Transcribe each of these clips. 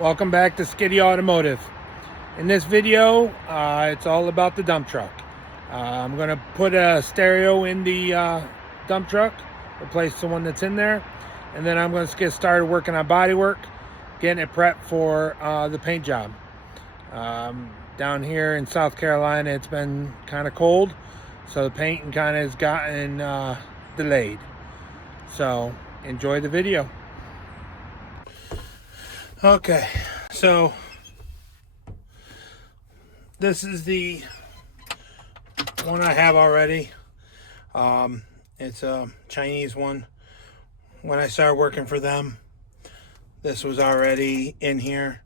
Welcome back to Skitty Automotive. In this video, it's all about the dump truck. I'm going to put a stereo in the dump truck, replace the one that's in there, and then I'm going to get started working on bodywork, getting it prepped for the paint job. Down here in South Carolina, it's been kind of cold, so the painting kind of has gotten delayed. So enjoy the video. Okay, so this is the one I have already. It's a Chinese one. When I started working for them, this was already in here.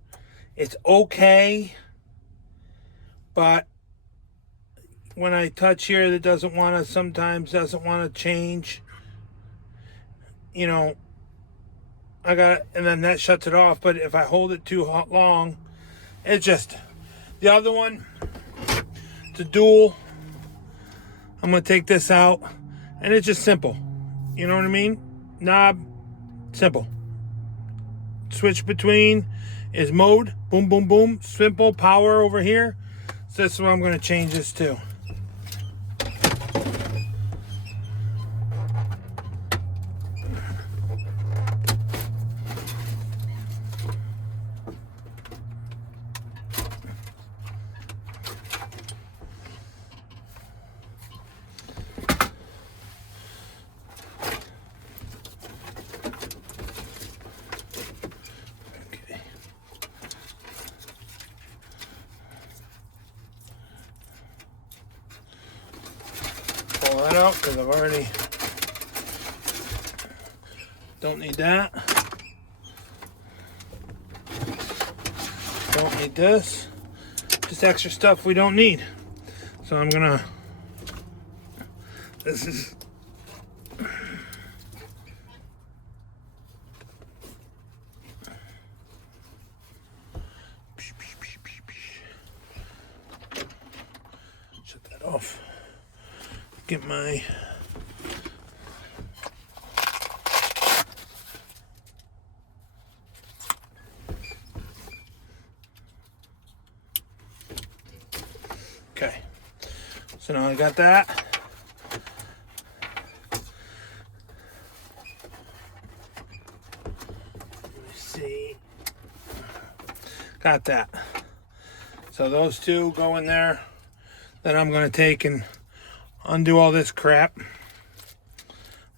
It's okay, but when I touch here, it sometimes doesn't want to change. You know, I got it, and then that shuts it off. But if I hold it too long, it's just, the other one, it's a dual. I'm going to take this out, and it's just simple. You know what I mean? Knob, simple. Switch between is mode, boom, boom, boom. Simple power over here. So this is what I'm going to change this to. Pull that out because I've already don't need that. Don't need this. Just extra stuff we don't need. So I'm gonna, this is, shut that off. Get my okay, so now I got that. Let me see, got that. So those two go in there. Then I'm going to take and undo all this crap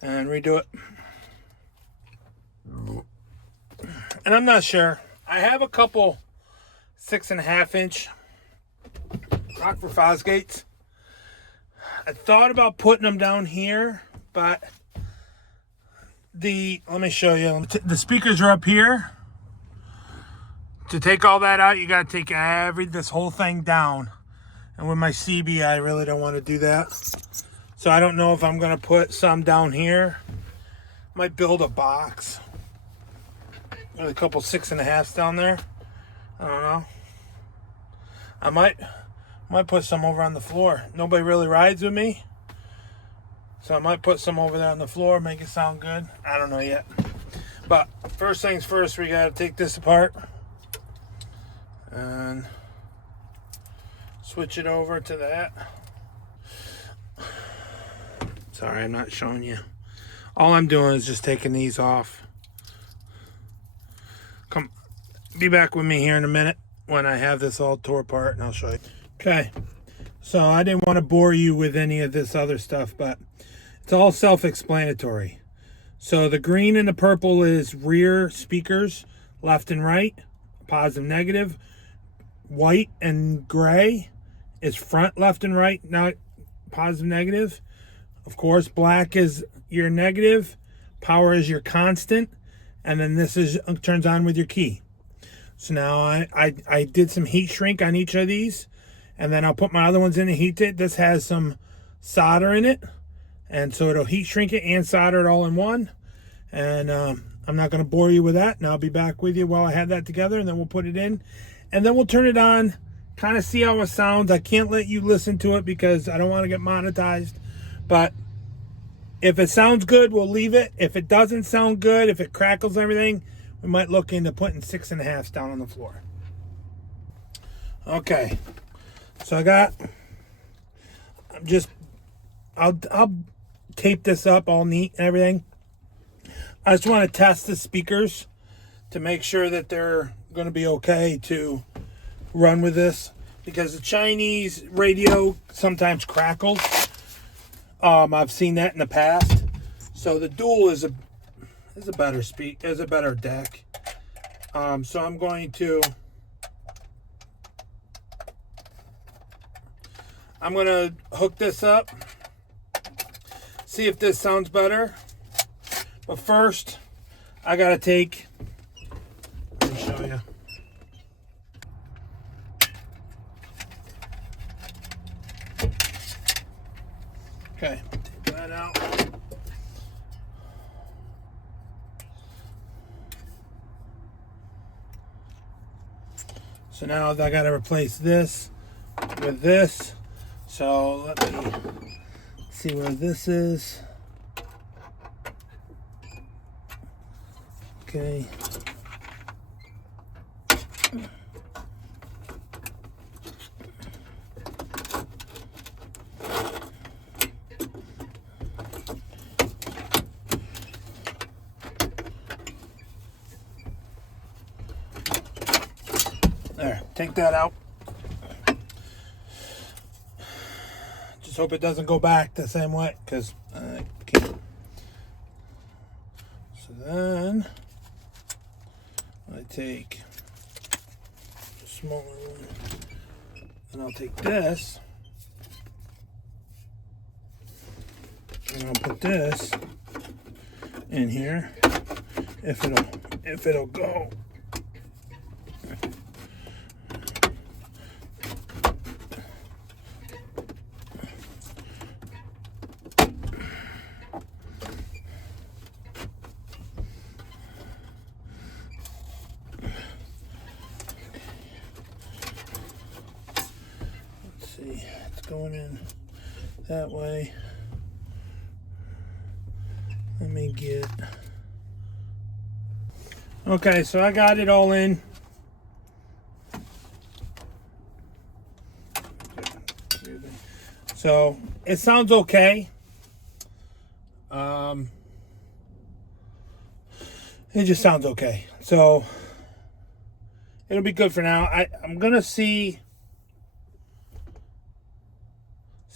and redo it. And I'm not sure. I have a couple 6.5 inch Rockford Fosgates. I thought about putting them down here, but let me show you. The speakers are up here. To take all that out, you got to take this whole thing down. And with my CB, I really don't want to do that. So I don't know if I'm going to put some down here. Might build a box with a couple 6.5s down there. I don't know. I might put some over on the floor. Nobody really rides with me. So I might put some over there on the floor, make it sound good. I don't know yet. But first things first, we got to take this apart. And switch it over to that. Sorry, I'm not showing you. All I'm doing is just taking these off. Come, be back with me here in a minute when I have this all tore apart and I'll show you. Okay, so I didn't want to bore you with any of this other stuff, but it's all self-explanatory. So the green and the purple is rear speakers, left and right, positive, negative. White and gray is front, left, and right, now positive, negative. Of course, black is your negative, power is your constant, and then this is turns on with your key. So now I did some heat shrink on each of these, and then I'll put my other ones in and heat it. This has some solder in it, and so it'll heat shrink it and solder it all in one. And I'm not going to bore you with that, and I'll be back with you while I have that together, and then we'll put it in. And then we'll turn it on, kind of see how it sounds. I can't let you listen to it because I don't want to get monetized. But if it sounds good, we'll leave it. If it doesn't sound good, if it crackles everything, we might look into putting 6.5s down on the floor. Okay, so I'll tape this up all neat and everything. I just want to test the speakers to make sure that they're going to be okay to run with this, because the Chinese radio sometimes crackles. I've seen that in the past. So the dual is a better deck. So I'm going to hook this up, see if this sounds better. But first, I gotta take, let me show you. Okay, take that out. So now I gotta replace this with this. So let me see where this is. Okay. There, take that out. Just hope it doesn't go back the same way, because I can't. So then I take a smaller one, and I'll take this, and I'll put this in here if it'll go. See, it's going in that way. Let me get, okay, so I got it all in. So it sounds okay. It just sounds okay. So it'll be good for now. I'm gonna see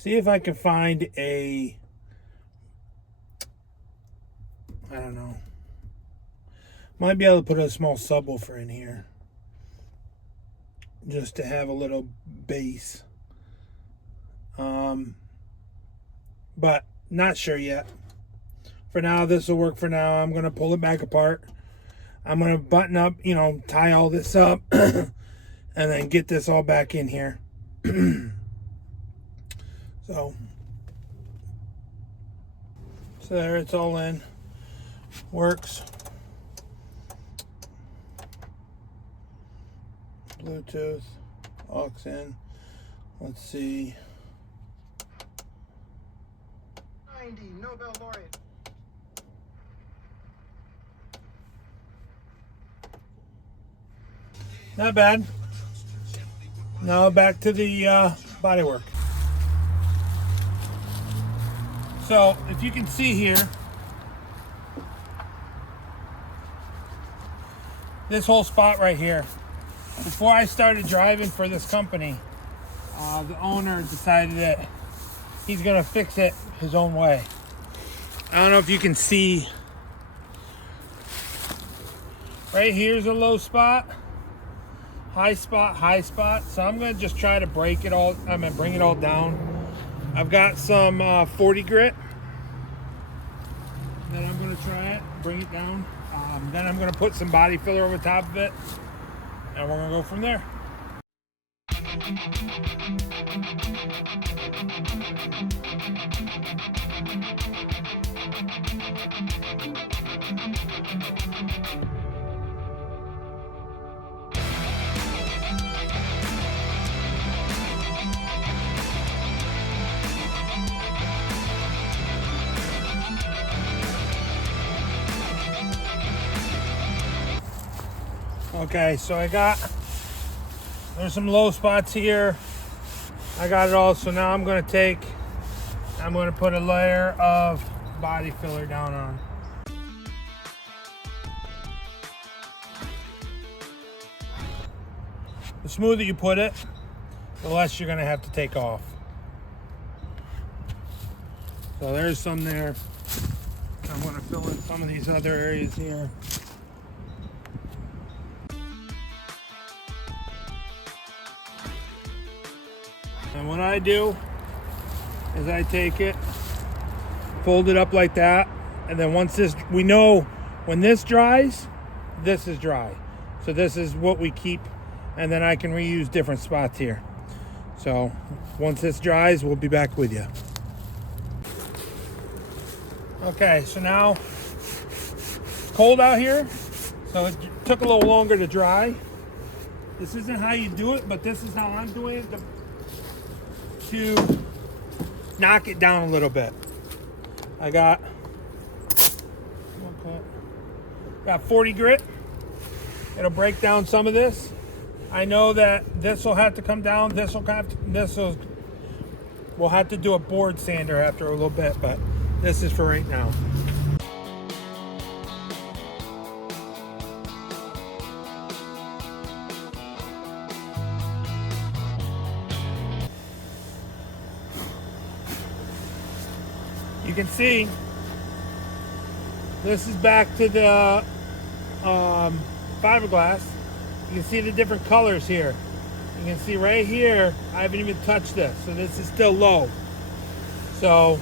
if I can find I don't know. Might be able to put a small subwoofer in here, just to have a little bass. But not sure yet. For now, this will work for now. I'm gonna pull it back apart. I'm gonna button up, tie all this up, and then get this all back in here. So there, it's all in. Works. Bluetooth, aux in. Let's see. 90 Nobel laureate. Not bad. Now back to the bodywork. So if you can see here, this whole spot right here, before I started driving for this company, the owner decided that he's gonna fix it his own way. I don't know if you can see, right here's a low spot, high spot. So I'm gonna just try to bring it all down. I've got some 40 grit that I'm gonna try it, bring it down. Then I'm gonna put some body filler over top of it, and we're gonna go from there. Okay, so there's some low spots here. I got it all, so now I'm gonna put a layer of body filler down on. The smoother you put it, the less you're gonna have to take off. So there's some there. I'm gonna fill in some of these other areas here. And what I do is I take it, fold it up like that, and then we know when this dries, this is dry. So this is what we keep, and then I can reuse different spots here. So once this dries, we'll be back with you. Okay, so now it's cold out here, so it took a little longer to dry. This isn't how you do it, but this is how I'm doing it to knock it down a little bit. I got 40 grit. It'll break down some of this. I know that this will have to come down. We'll have to do a board sander after a little bit, but this is for right now. You can see this is back to the fiberglass. You can see the different colors here. You can see right here, I haven't even touched this, so this is still low. So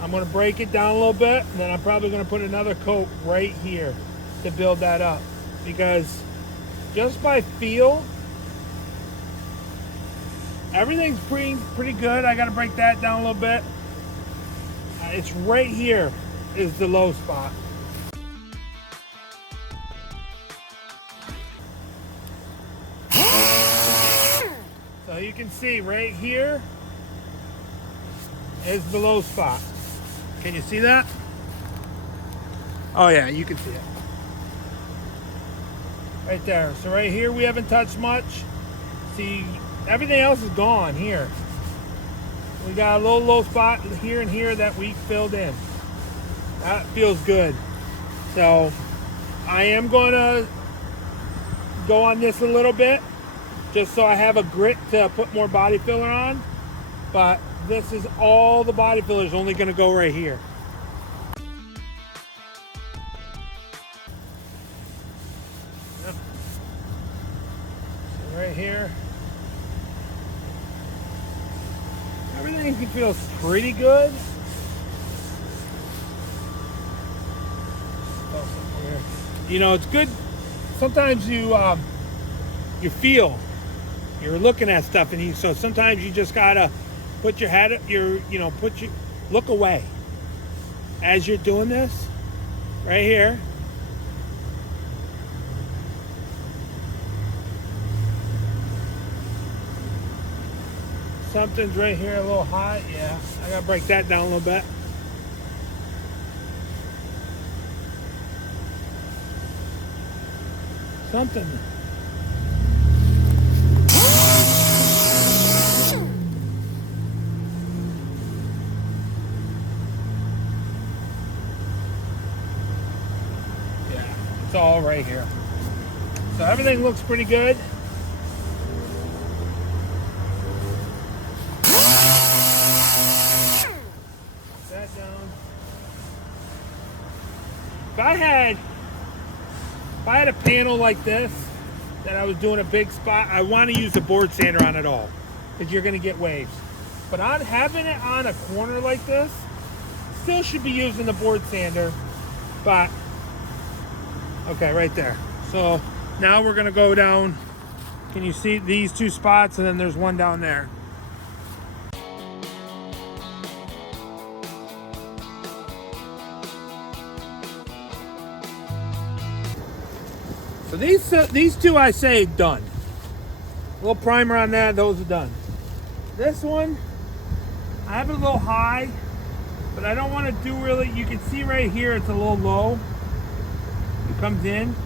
I'm going to break it down a little bit, and then I'm probably going to put another coat right here to build that up, because just by feel, everything's pretty good. I got to break that down a little bit. It's right here is the low spot. So you can see right here is the low spot. Can you see that? Oh yeah, you can see it. Right there. So right here we haven't touched much. See, everything else is gone here. We got a little low spot here and here that we filled in. That feels good. So I am going to go on this a little bit, just so I have a grit to put more body filler on. But this is all the body filler is only going to go right here. Yep. So right here. Everything feels pretty good. You know, it's good. Sometimes you feel you're looking at stuff, and so sometimes you just gotta put your head, look away as you're doing this. Right here. Something's right here a little high. Yeah, I gotta break that down a little bit. Something. Yeah, it's all right here. So everything looks pretty good. If I had a panel like this that I was doing a big spot, I want to use the board sander on it all, because you're going to get waves. But on having it on a corner like this, still should be using the board sander. But okay, right there. So now we're going to go down. Can you see these two spots? And then there's one down there. So these two I say done. A little primer on that, those are done. This one, I have it a little high, but I don't want to do really, you can see right here it's a little low. It comes in.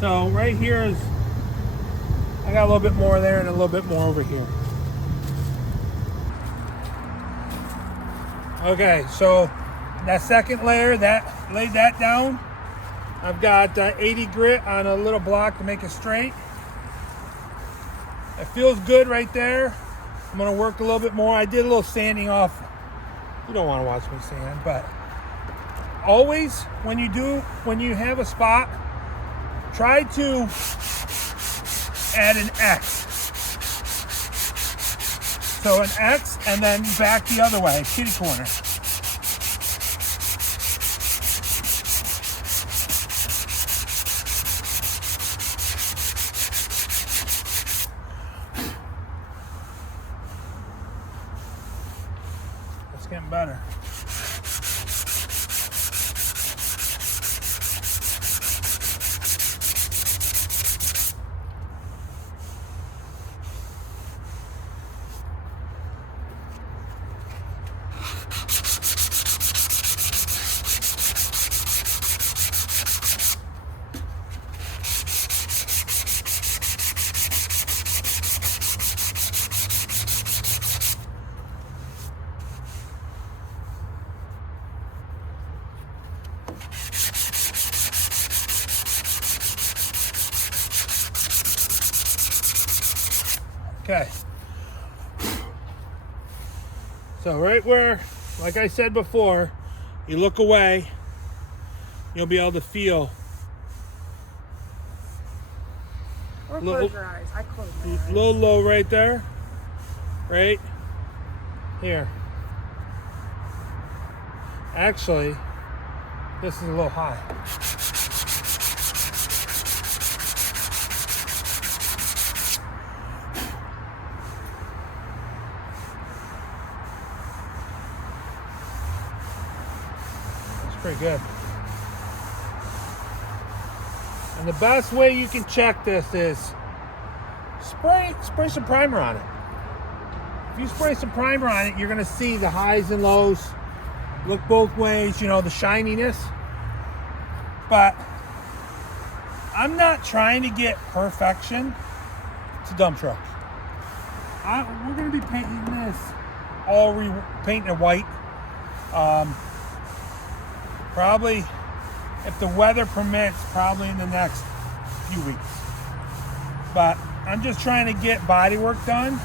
So So right here is, I got a little bit more there and a little bit more over here. Okay, so that second layer, that laid that down. I've got 80 grit on a little block to make it straight. It feels good right there. I'm gonna work a little bit more. I did a little sanding off. You don't want to watch me sand, but always when you have a spot, try to add an X. So an X and then back the other way, kitty corner. It's getting better. Okay. So right where, like I said before, you look away, you'll be able to feel. Or close your eyes. I close my eyes. A little low right there. Right here. Actually, this is a little high. Pretty good. And the best way you can check this is spray some primer on it. If you spray some primer on it, you're going to see the highs and lows. Look both ways, you know, the shininess. But I'm not trying to get perfection. It's a dump truck. We're going to be painting this painting it white. Probably, if the weather permits, probably in the next few weeks. But I'm just trying to get body work done.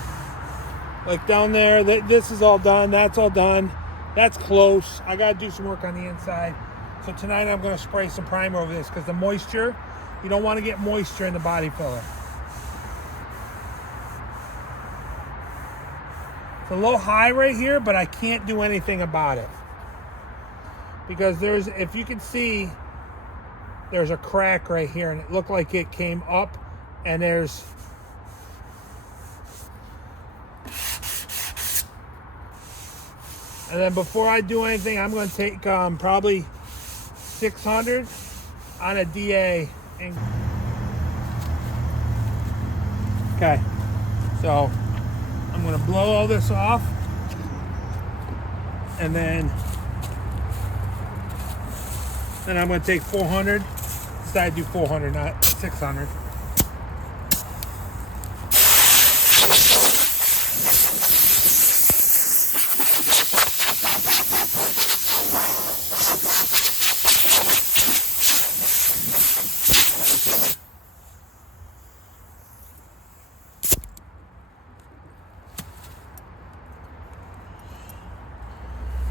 Like down there, this is all done. That's all done. That's close. I got to do some work on the inside. So tonight I'm going to spray some primer over this because the moisture, you don't want to get moisture in the body filler. It's a little high right here, but I can't do anything about it. Because if you can see, there's a crack right here and it looked like it came up and there's and then before I do anything, I'm going to take probably 600 on a DA. Okay, so I'm going to blow all this off and then I'm going to take 400. Decide to do 400, not 600.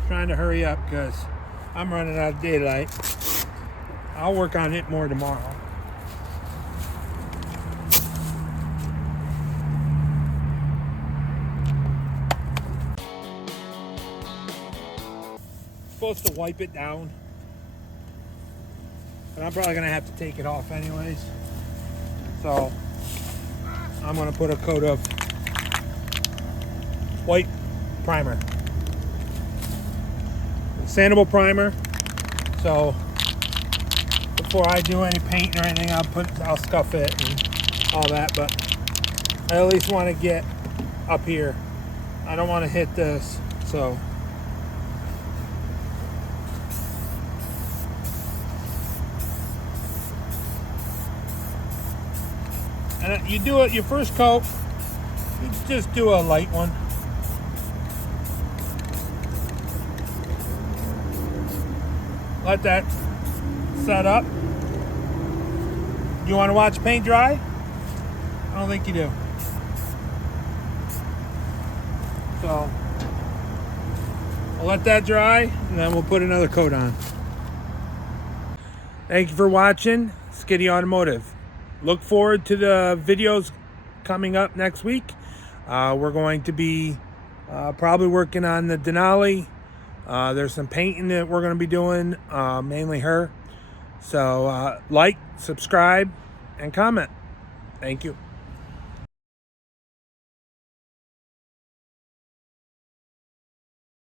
Trying to hurry up because I'm running out of daylight. I'll work on it more tomorrow. Supposed to wipe it down, but I'm probably gonna have to take it off anyways. So I'm gonna put a coat of white primer, sandable primer. So before I do any paint or anything, I'll scuff it and all that, but I at least want to get up here. I don't want to hit this, so And you do it, your first coat, you just do a light one. Let that set up. You want to watch paint dry? I don't think you do. So we'll let that dry and then we'll put another coat on. Thank you for watching Skitty Automotive. Look forward to the videos coming up next week. We're going to be probably working on the Denali. There's some painting that we're going to be doing, mainly her. So like, subscribe, and comment. Thank you.